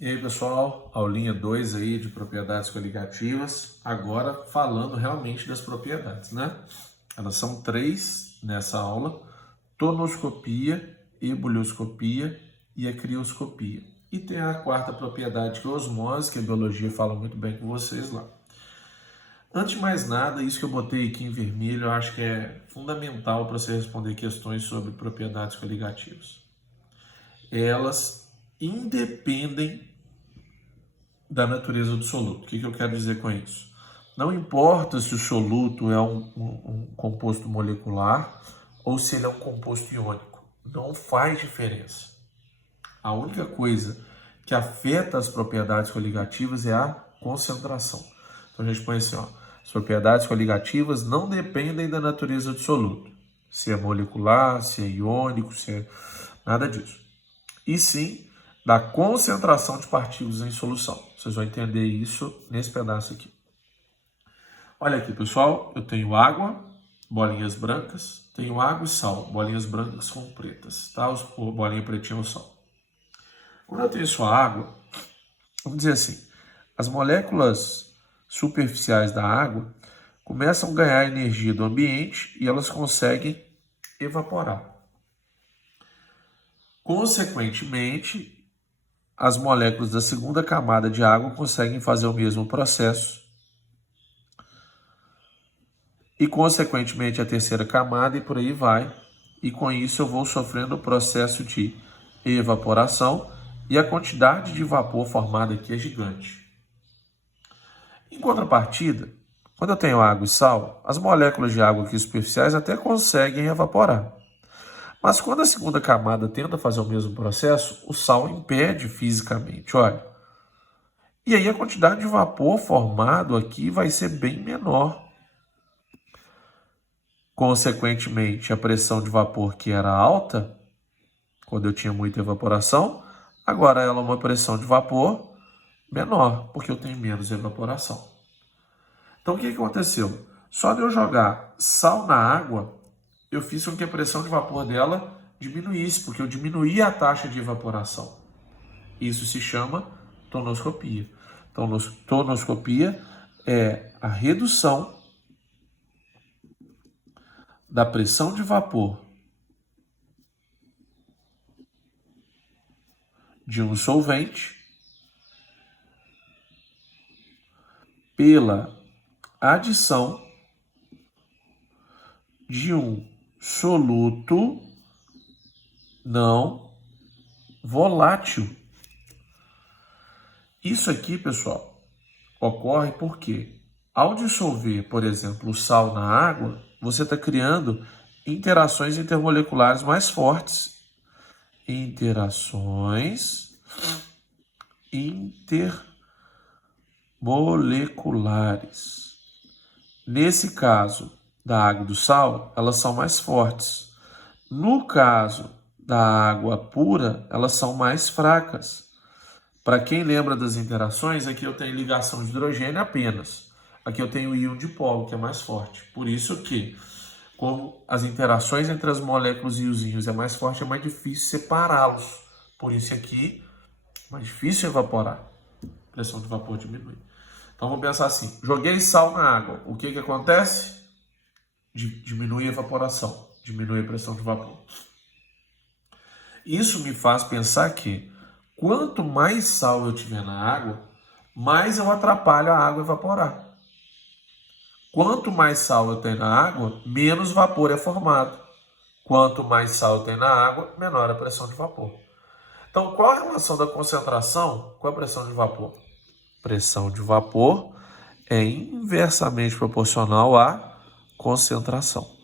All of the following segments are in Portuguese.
E aí, pessoal, aulinha 2 aí de propriedades coligativas, agora falando realmente das propriedades, né? Elas são 3 nessa aula: tonoscopia, ebullioscopia e acrioscopia. E tem a quarta propriedade, que é a osmose, que a biologia fala muito bem com vocês lá. Antes de mais nada, isso que eu botei aqui em vermelho, eu acho que é fundamental para você responder questões sobre propriedades coligativas. Elas independem da natureza do soluto. O que eu quero dizer com isso? Não importa se o soluto é um composto molecular ou se ele é um composto iônico. Não faz diferença. A única coisa que afeta as propriedades coligativas é a concentração. Então a gente põe assim, ó, as propriedades coligativas não dependem da natureza do soluto. Se é molecular, se é iônico, se é nada disso. E sim da concentração de partículas em solução. Vocês vão entender isso nesse pedaço aqui. Olha aqui, pessoal, eu tenho água, bolinhas brancas, tenho água e sal, bolinhas brancas com pretas, tá? Bolinha pretinha é o sal. Quando eu tenho só água, vamos dizer assim, as moléculas superficiais da água começam a ganhar energia do ambiente e elas conseguem evaporar. Consequentemente, as moléculas da segunda camada de água conseguem fazer o mesmo processo e, consequentemente, a terceira camada e por aí vai. E com isso eu vou sofrendo o processo de evaporação e a quantidade de vapor formada aqui é gigante. Em contrapartida, quando eu tenho água e sal, as moléculas de água aqui superficiais até conseguem evaporar. Mas quando a segunda camada tenta fazer o mesmo processo, o sal impede fisicamente, olha. E aí a quantidade de vapor formado aqui vai ser bem menor. Consequentemente, a pressão de vapor que era alta, quando eu tinha muita evaporação, agora ela é uma pressão de vapor menor, porque eu tenho menos evaporação. Então o que aconteceu? Só de eu jogar sal na água, eu fiz com que a pressão de vapor dela diminuísse, porque eu diminuí a taxa de evaporação. Isso se chama tonoscopia. Então, tonoscopia é a redução da pressão de vapor de um solvente pela adição de um soluto não volátil. Isso aqui, pessoal, ocorre porque ao dissolver, por exemplo, o sal na água, você está criando interações intermoleculares mais fortes. Interações intermoleculares. Nesse caso da água e do sal, elas são mais fortes. No caso da água pura, elas são mais fracas. Para quem lembra das interações, aqui eu tenho ligação de hidrogênio apenas. Aqui eu tenho íon dipolo, que é mais forte. Por isso que, como as interações entre as moléculas e os íons é mais forte, é mais difícil separá-los. Por isso aqui, é mais difícil evaporar. A pressão de vapor diminui. Então vamos pensar assim, joguei sal na água, o que acontece? Diminui a evaporação, diminui a pressão de vapor. Isso me faz pensar que quanto mais sal eu tiver na água, mais eu atrapalho a água evaporar. Quanto mais sal eu tenho na água, menos vapor é formado. Quanto mais sal eu tenho na água, menor a pressão de vapor. Então, qual a relação da concentração com a pressão de vapor? Pressão de vapor é inversamente proporcional à concentração.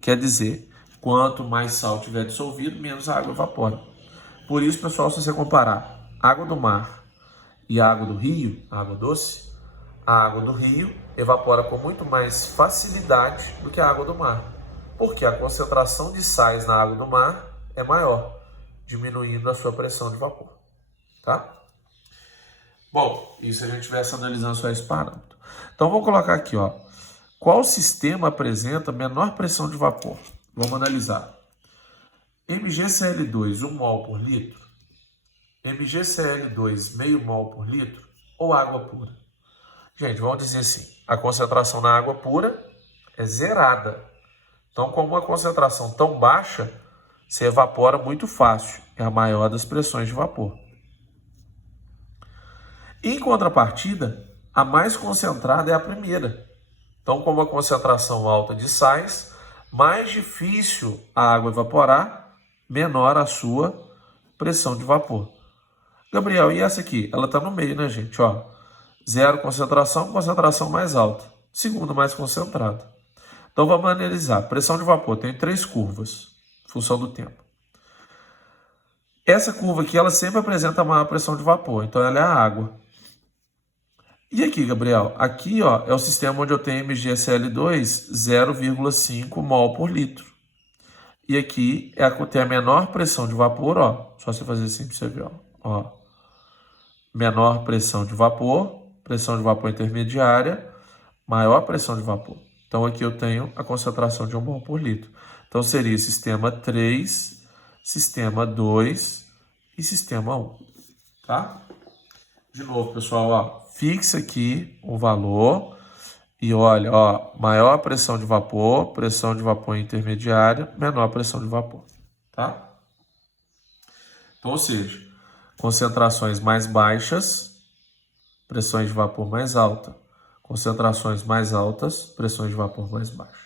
Quer dizer, quanto mais sal tiver dissolvido, menos a água evapora. Por isso, pessoal, se você comparar água do mar e água do rio, água doce, a água do rio evapora com muito mais facilidade do que a água do mar, porque a concentração de sais na água do mar é maior, diminuindo a sua pressão de vapor, tá? Bom, e se a gente estivesse analisando só esse parâmetro? Então, vou colocar aqui, ó. Qual sistema apresenta menor pressão de vapor? Vamos analisar. MgCl2, 1 mol por litro. MgCl2 meio mol por litro ou água pura? Gente, vamos dizer assim, a concentração na água pura é zerada. Então, com uma concentração tão baixa, se evapora muito fácil. É a maior das pressões de vapor. Em contrapartida, a mais concentrada é a primeira. Então, com uma concentração alta de sais, mais difícil a água evaporar, menor a sua pressão de vapor. Gabriel, e essa aqui? Ela está no meio, né, gente? Ó, zero concentração, concentração mais alta. Segunda mais concentrada. Então, vamos analisar. Pressão de vapor tem 3 curvas, em função do tempo. Essa curva aqui, ela sempre apresenta a maior pressão de vapor, então ela é a água. E aqui, Gabriel? Aqui, ó, é o sistema onde eu tenho MgCl2 0,5 mol por litro. E aqui tem a menor pressão de vapor, ó. Só você fazer assim para você ver, ó. Menor pressão de vapor intermediária, maior pressão de vapor. Então aqui eu tenho a concentração de 1 mol por litro. Então seria sistema 3, sistema 2 e sistema 1. Tá? De novo, pessoal, ó, fixa aqui o valor e olha, ó, maior pressão de vapor intermediária, menor pressão de vapor, tá? Então, ou seja, concentrações mais baixas, pressões de vapor mais alta. Concentrações mais altas, pressões de vapor mais baixas.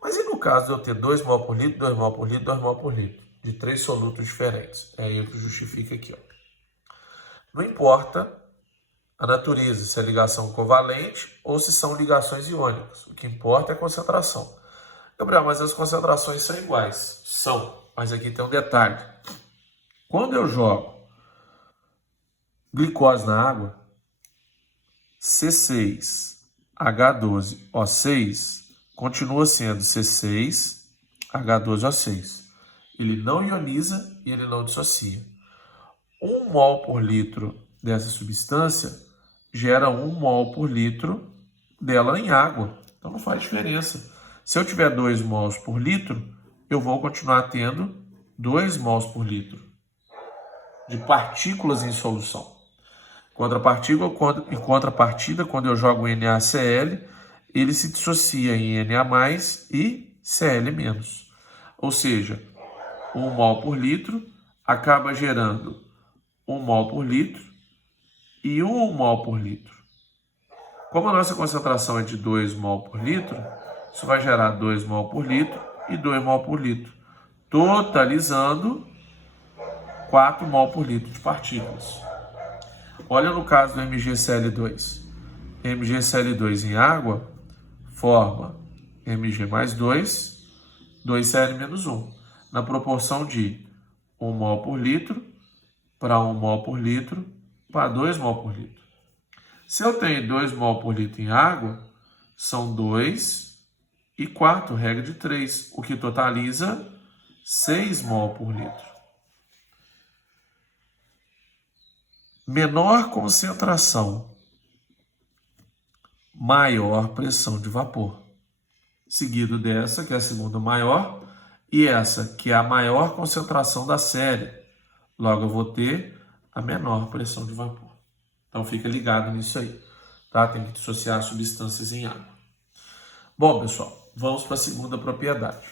Mas e no caso de eu ter 2 mol por litro, 2 mol por litro, 2 mol por litro, de 3 solutos diferentes? É aí que justifica aqui, ó. Não importa a natureza, se é ligação covalente ou se são ligações iônicas. O que importa é a concentração. Gabriel, mas as concentrações são iguais. São, mas aqui tem um detalhe. Quando eu jogo glicose na água, C6H12O6 continua sendo C6H12O6. Ele não ioniza e ele não dissocia. 1 mol por litro dessa substância gera 1 mol por litro dela em água. Então não faz diferença. Se eu tiver 2 mols por litro, eu vou continuar tendo 2 mols por litro de partículas em solução. Em contrapartida, quando eu jogo NaCl, ele se dissocia em Na+, e Cl-. Ou seja, 1 mol por litro acaba gerando 1 mol por litro e 1 mol por litro. Como a nossa concentração é de 2 mol por litro, isso vai gerar 2 mol por litro e 2 mol por litro, totalizando 4 mol por litro de partículas. Olha no caso do MgCl2. MgCl2 em água forma Mg mais 2, 2Cl menos 1, na proporção de 1 mol por litro para 1 mol por litro para 2 mol por litro. Se eu tenho 2 mol por litro em água, são 2 e 4, regra de 3, o que totaliza 6 mol por litro. Menor concentração, maior pressão de vapor. Seguido dessa, que é a segunda maior, e essa, que é a maior concentração da série. Logo, eu vou ter a menor pressão de vapor. Então, fica ligado nisso aí, tá? Tem que dissociar substâncias em água. Bom, pessoal, vamos para a segunda propriedade.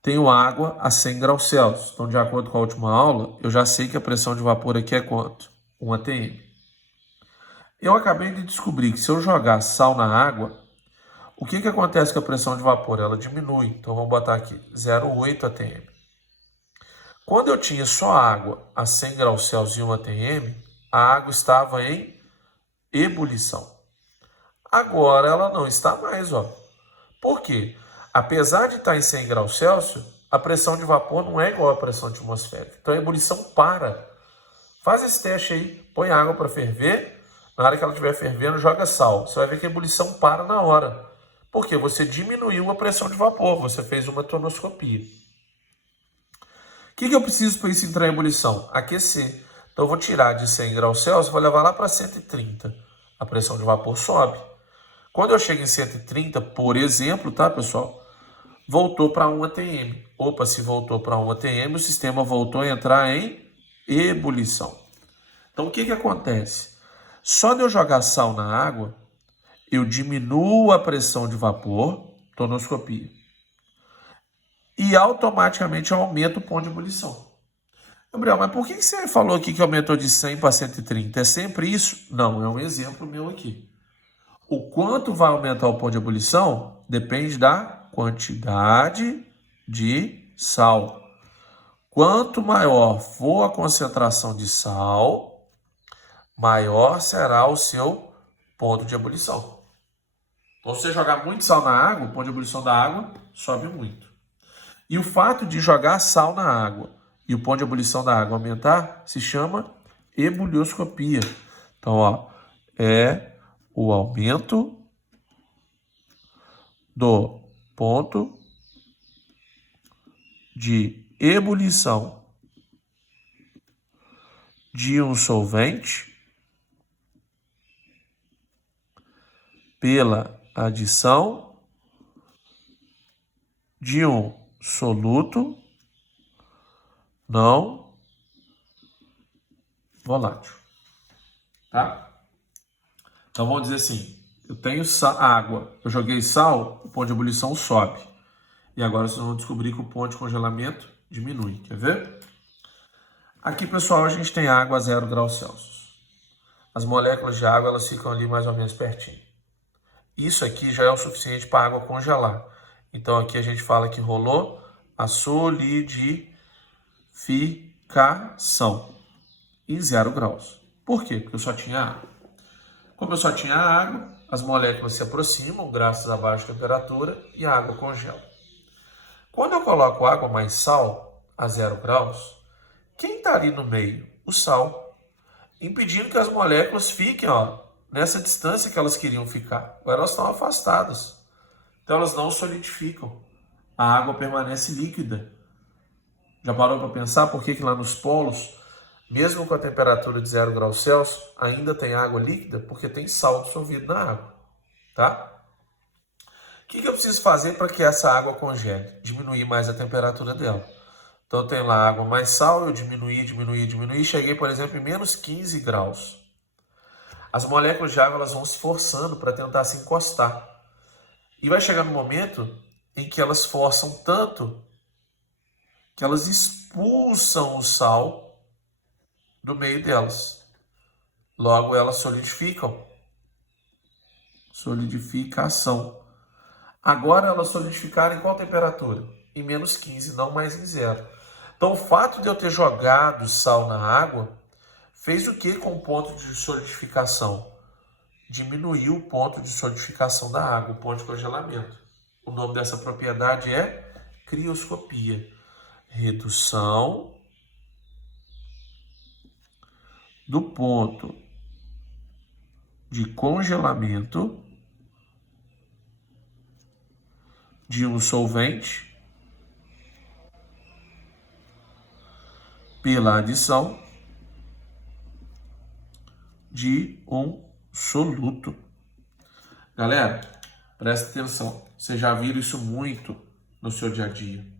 Tenho água a 100 graus Celsius. Então, de acordo com a última aula, eu já sei que a pressão de vapor aqui é quanto? 1 atm. Eu acabei de descobrir que se eu jogar sal na água, o que acontece com a pressão de vapor? Ela diminui. Então, vamos botar aqui 0,8 atm. Quando eu tinha só água a 100 graus Celsius e 1 atm, a água estava em ebulição. Agora ela não está mais, ó. Por quê? Apesar de estar em 100 graus Celsius, a pressão de vapor não é igual à pressão atmosférica. Então a ebulição para. Faz esse teste aí, põe a água para ferver, na hora que ela estiver fervendo, joga sal. Você vai ver que a ebulição para na hora. Por quê? Você diminuiu a pressão de vapor, você fez uma tonoscopia. O que eu preciso para isso entrar em ebulição? Aquecer. Então eu vou tirar de 100 graus Celsius e vou levar lá para 130. A pressão de vapor sobe. Quando eu chego em 130, por exemplo, tá, pessoal? Voltou para 1 atm. Opa, se voltou para 1 atm, o sistema voltou a entrar em ebulição. Então, o que acontece? Só de eu jogar sal na água, eu diminuo a pressão de vapor, tonoscopia, e automaticamente eu aumento o ponto de ebulição. Gabriel, mas por que você falou aqui que aumentou de 100 para 130? É sempre isso? Não, é um exemplo meu aqui. O quanto vai aumentar o ponto de ebulição depende da quantidade de sal. Quanto maior for a concentração de sal, maior será o seu ponto de ebulição. Então, se você jogar muito sal na água, o ponto de ebulição da água sobe muito. E o fato de jogar sal na água e o ponto de ebulição da água aumentar se chama ebulioscopia. Então, ó, é o aumento do ponto de ebulição de um solvente pela adição de um soluto não volátil. Tá? Então vamos dizer assim, eu tenho água, eu joguei sal, o ponto de ebulição sobe. E agora vocês vão descobrir que o ponto de congelamento diminui. Quer ver? Aqui, pessoal, a gente tem água a 0 graus Celsius. As moléculas de água, elas ficam ali mais ou menos pertinho. Isso aqui já é o suficiente para a água congelar. Então aqui a gente fala que rolou a solidificação em 0 graus. Por quê? Porque eu só tinha água. Como eu só tinha água, as moléculas se aproximam graças à baixa temperatura e a água congela. Quando eu coloco água mais sal a 0 graus, quem está ali no meio? O sal, impedindo que as moléculas fiquem nessa distância que elas queriam ficar. Agora elas estão afastadas. Então elas não solidificam. A água permanece líquida. Já parou para pensar por que lá nos polos, mesmo com a temperatura de 0 graus Celsius, ainda tem água líquida? Porque tem sal dissolvido na água. Tá? O que eu preciso fazer para que essa água congele? Diminuir mais a temperatura dela. Então eu tenho lá água mais sal, eu diminuí. Cheguei, por exemplo, em menos 15 graus. As moléculas de água elas vão se forçando para tentar se encostar. E vai chegar no momento em que elas forçam tanto que elas expulsam o sal do meio delas. Logo, elas solidificam. Solidificação. Agora elas solidificaram em qual temperatura? Em menos 15, não mais em 0. Então, o fato de eu ter jogado sal na água fez o que com o ponto de solidificação? Diminuiu o ponto de solidificação da água, o ponto de congelamento. O nome dessa propriedade é crioscopia. Redução do ponto de congelamento de um solvente pela adição de um soluto. Galera, presta atenção. Vocês já viram isso muito no seu dia a dia.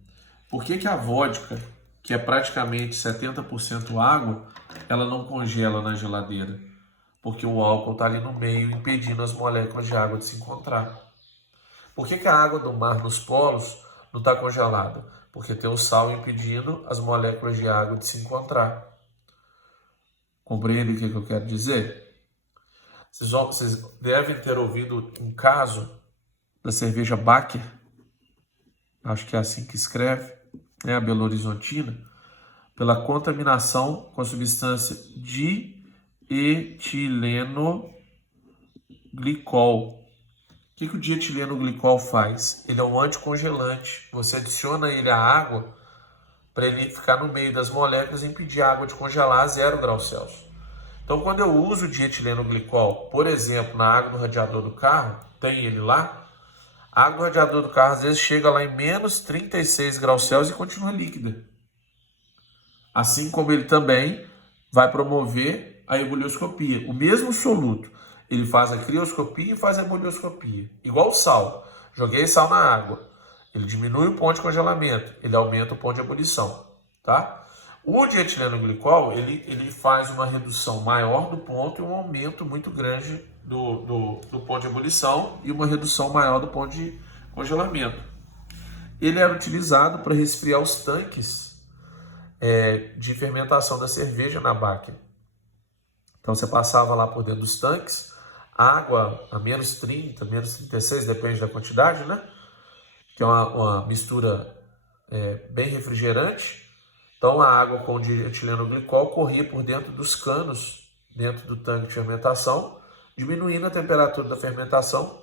Por que a vodka, que é praticamente 70% água, ela não congela na geladeira? Porque o álcool está ali no meio, impedindo as moléculas de água de se encontrar. Por que a água do mar nos polos não está congelada? Porque tem o sal impedindo as moléculas de água de se encontrar. Compreende o que eu quero dizer? Vocês devem ter ouvido um caso da cerveja Baker, acho que é assim que escreve, a Belo Horizontina, pela contaminação com a substância dietilenoglicol. O que o dietilenoglicol faz? Ele é um anticongelante. Você adiciona ele à água para ele ficar no meio das moléculas e impedir a água de congelar a 0 graus Celsius. Então, quando eu uso o dietilenoglicol, por exemplo, na água do radiador do carro, tem ele lá, a água do radiador do carro às vezes chega lá em menos 36 graus Celsius e continua líquida. Assim como ele também vai promover a ebulioscopia. O mesmo soluto, ele faz a crioscopia e faz a ebulioscopia. Igual o sal. Joguei sal na água. Ele diminui o ponto de congelamento, ele aumenta o ponto de ebulição. Tá? O dietileno glicol, ele faz uma redução maior do ponto e um aumento muito grande do ponto de ebulição e uma redução maior do ponto de congelamento. Ele era utilizado para resfriar os tanques de fermentação da cerveja na BAC. Então você passava lá por dentro dos tanques, água a menos 30, menos 36, depende da quantidade, né? Que é uma mistura bem refrigerante. Então a água com dietileno glicol corria por dentro dos canos, dentro do tanque de fermentação, diminuindo a temperatura da fermentação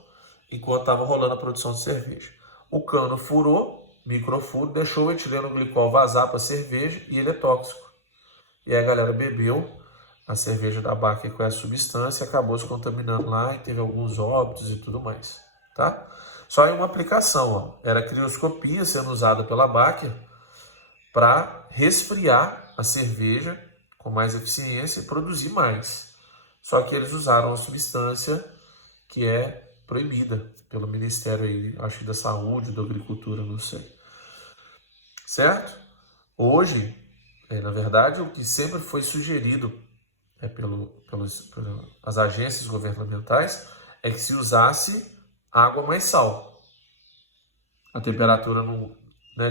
enquanto estava rolando a produção de cerveja. O cano furou, microfuro, deixou o etileno glicol vazar para a cerveja e ele é tóxico. E aí a galera bebeu a cerveja da BAC com essa substância, acabou se contaminando lá e teve alguns óbitos e tudo mais, tá? Só em uma aplicação, ó, era a crioscopia sendo usada pela BAC para resfriar a cerveja com mais eficiência e produzir mais. Só que eles usaram uma substância que é proibida pelo Ministério aí, acho que da Saúde, da Agricultura, não sei. Certo? Hoje, na verdade, o que sempre foi sugerido pelas agências governamentais é que se usasse água mais sal. A temperatura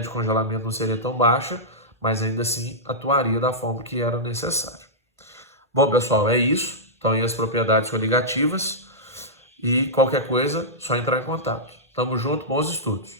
de congelamento não seria tão baixa, mas ainda assim atuaria da forma que era necessário. Bom, pessoal, é isso. Então, aí as propriedades coligativas. E qualquer coisa, só entrar em contato. Tamo junto, bons estudos.